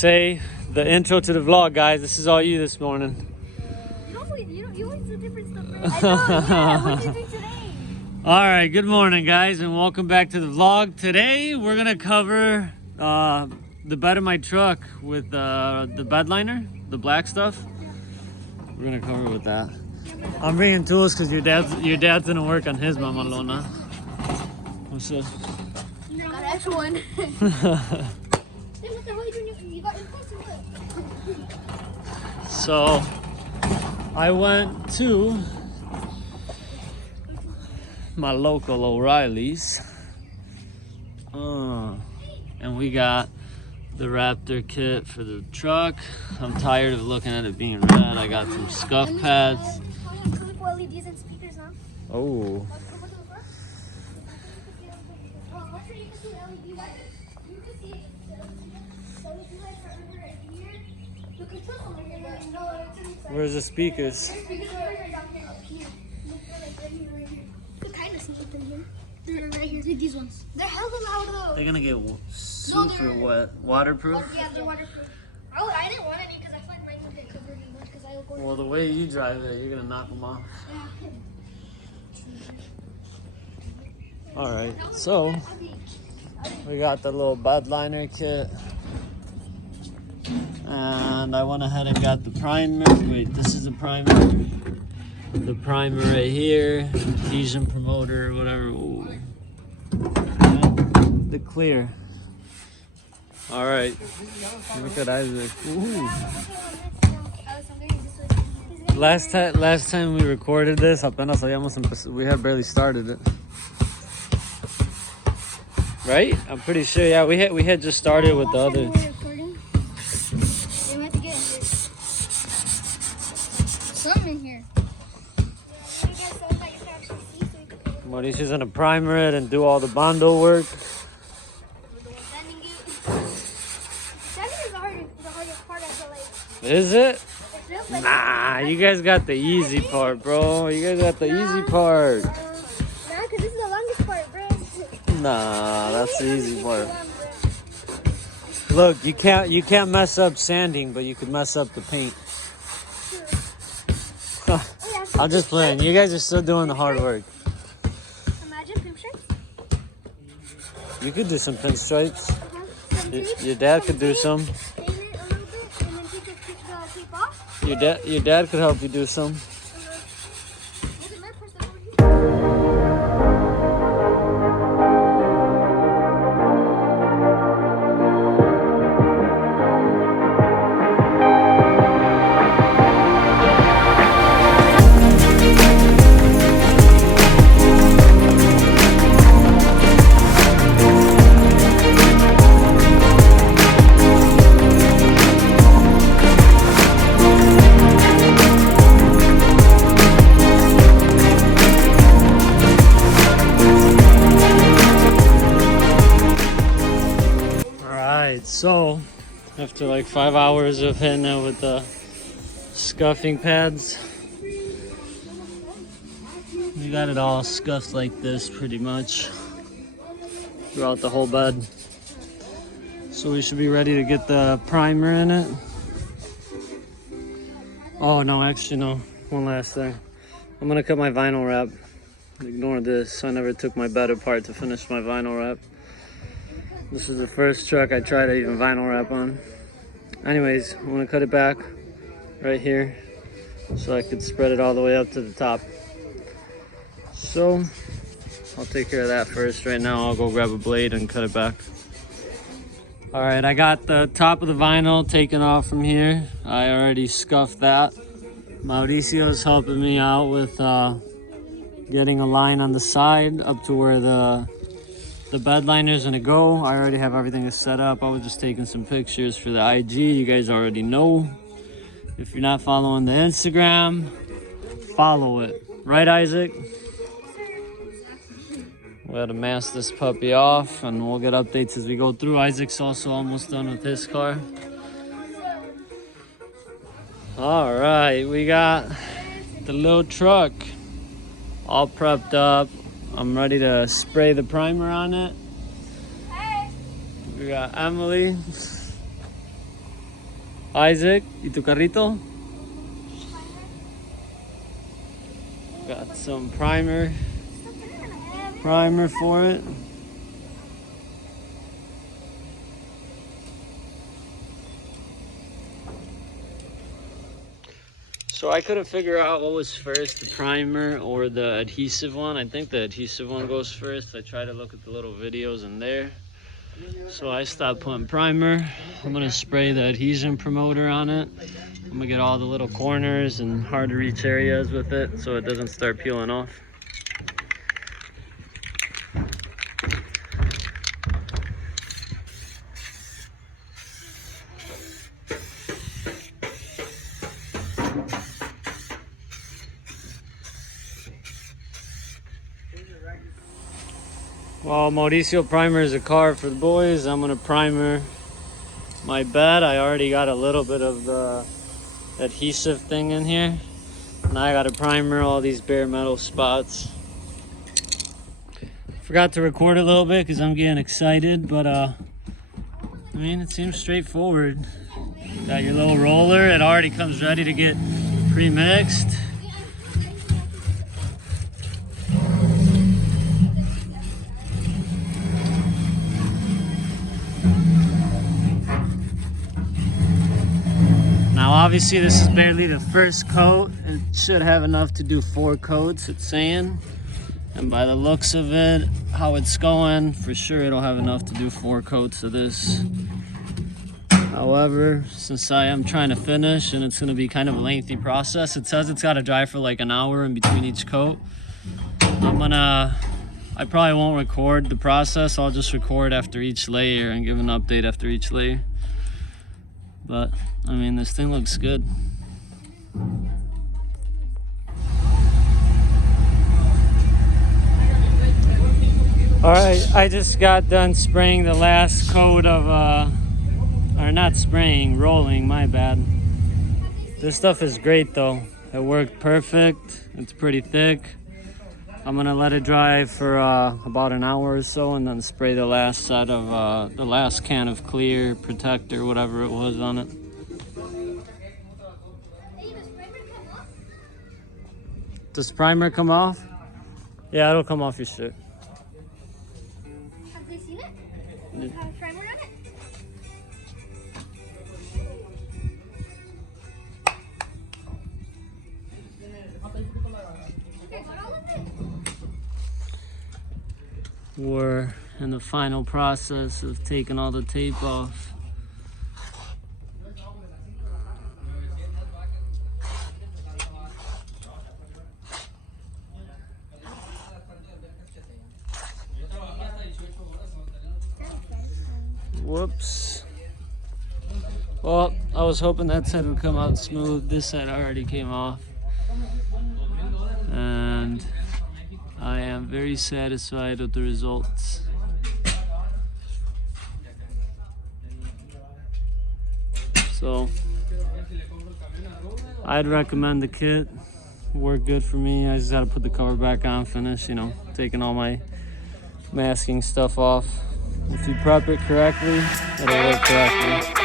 Say the intro to the vlog, guys. This is all you this morning. You always do different stuff, right? I know, yeah. What did you do today? All right, good morning, guys, and welcome back to the vlog. Today, we're gonna cover the bed of my truck with the bed liner, the black stuff. We're gonna cover it with that. I'm bringing tools because your dad's gonna work on his mamalona. What's up? No, got an extra one. Hey, what the hell are you doing? You got your place or what? So, I went to my local O'Reilly's, and we got the Raptor kit for the truck. I'm tired of looking at it being red. I got some scuff pads. Colorful LEDs and speakers, huh? Oh. Where's the speakers? Kind of sneak them here. They're right here. These ones. They're hella loud though. They're gonna get super wet. Waterproof? Yeah, they're waterproof. Oh, I didn't want any because I feel like mine would get covered in mud because I look Well, the way you drive it, you're gonna knock them off. All right, so we got the little bed liner kit, and I went ahead and got the primer. Wait, this is the primer. The primer right here, adhesion promoter, whatever. Ooh. The clear. All right, look at Isaac. Ooh. Last time we recorded this, we had barely started it. Right? I'm pretty sure. Yeah, we had just started with the other. Some in here. Mauricio's gonna primer it and do all the bundle work. Is it? Nah, you guys got the easy part, bro. You guys got the easy part. Nah, because this is the longest part, bro. Nah, that's the easy part. Look, you can't mess up sanding, but you could mess up the paint. I'm just playing. You guys are still doing the hard work. Imagine pinstripes. You could do some pinstripes. Your dad could do some. Paint it a little bit and then take the tape off. Your dad could help you do some. So, after like 5 hours of hitting it with the scuffing pads, we got it all scuffed like this pretty much throughout the whole bed. So we should be ready to get the primer in it. Oh no, actually no, one last thing. I'm gonna cut my vinyl wrap. Ignore this, I never took my bed apart to finish my vinyl wrap. This is the first truck I tried to even vinyl wrap on. Anyways, I'm gonna cut it back right here so I could spread it all the way up to the top. So I'll take care of that first. Right now I'll go grab a blade and cut it back. All right, I got the top of the vinyl taken off from here. I already scuffed that. Mauricio's helping me out with getting a line on the side up to where the bed liner is gonna go. I already have everything set up. I was just taking some pictures for the IG. You guys already know. If you're not following the Instagram, follow it. Right, Isaac? We gotta mask this puppy off and we'll get updates as we go through. Isaac's also almost done with his car. All right, we got the little truck all prepped up. I'm ready to spray the primer on it. Hey. We got Emily. Isaac, ¿y tu carrito? Got some primer for it. So I couldn't figure out what was first, the primer or the adhesive one. I think the adhesive one goes first. I tried to look at the little videos in there. So I stopped putting primer. I'm gonna spray the adhesion promoter on it. I'm gonna get all the little corners and hard to reach areas with it so it doesn't start peeling off. While Mauricio primers a car for the boys, I'm gonna primer my bed. I already got a little bit of the adhesive thing in here. Now I gotta primer all these bare metal spots. Forgot to record a little bit because I'm getting excited, but I mean, it seems straightforward. Got your little roller, it already comes ready to get pre-mixed. Now obviously this is barely the first coat. It should have enough to do 4 coats, it's saying. And by the looks of it, how it's going, for sure it'll have enough to do 4 coats of this. However, since I am trying to finish and it's gonna be kind of a lengthy process, it says it's gotta dry for like an hour in between each coat. I probably won't record the process. I'll just record after each layer and give an update after each layer. But, I mean, this thing looks good. All right, I just got done spraying the last coat of, or not spraying, rolling, my bad. This stuff is great though. It worked perfect. It's pretty thick. I'm gonna let it dry for about an hour or so and then spray the last set of, the last can of clear protector, whatever it was on it. Does primer come off? Yeah, it'll come off your shirt. Have they seen it? Have primer on it? We're in the final process of taking all the tape off. Whoops. Well, I was hoping that side would come out smooth. This side already came off. And I am very satisfied with the results. So, I'd recommend the kit. Worked good for me. I just gotta put the cover back on, finish, you know, taking all my masking stuff off. If you prep it correctly, it'll work correctly.